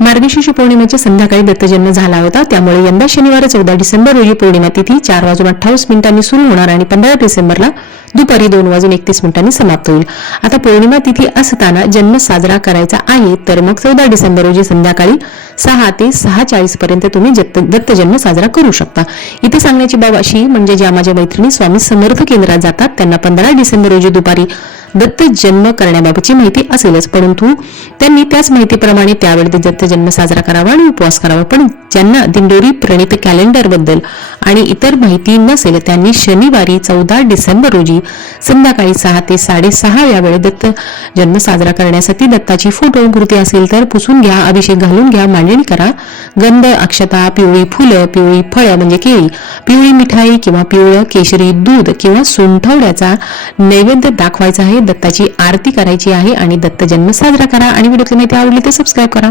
मार्गशीर्ष पौर्णिमेच्या संध्याकाळी दत्तजन्म झाला होता, त्यामुळे यंदा शनिवार 14 डिसेंबर रोजी पौर्णिमा तिथी 4:28 सुरू होणार आणि 15 डिसेंबरला दुपारी 2:31 समाप्त होईल. आता पौर्णिमा तिथी असताना जन्म साजरा करायचा आहे तर मग 14 डिसेंबर रोजी संध्याकाळी 6 ते 6:40 पर्यंत तुम्ही दत्तजन्म साजरा करू शकता. इथे सांगण्याची बाब अशी, म्हणजे ज्या माझ्या मैत्रिणी स्वामी समर्थ केंद्रात जातात त्यांना 15 डिसेंबर रोजी दुपारी दत्त जन्म करण्याबाबतची माहिती असेलच, परंतु त्यांनी त्याच माहितीप्रमाणे त्यावेळी दत्त जन्म साजरा करावा आणि उपवास करावा. पण ज्यांना दिंडोरी प्रणित कॅलेंडर बद्दल आणि इतर माहिती नसेल त्यांनी शनिवारी 14 डिसेंबर रोजी संध्याकाळी 6 ते 6:30 या वेळी दत्त जन्म साजरा करण्यासाठी दत्ताची फोटो मूर्ती असेल तर पुसून घ्या, अभिषेक घालून घ्या, मांडणी करा. गंध, अक्षता, पिवळी फुलं, पिवळी फळं म्हणजे केळी, पिवळी मिठाई किंवा पिवळं केशरी दूध किंवा सुंठवड्याचा नैवेद्य दाखवायचा आहे. दत्ताची आरती करायची आहे आणि दत्त जन्म साजरा करा. आणि व्हिडिओची माहिती आवडली तर सबस्क्राईब करा.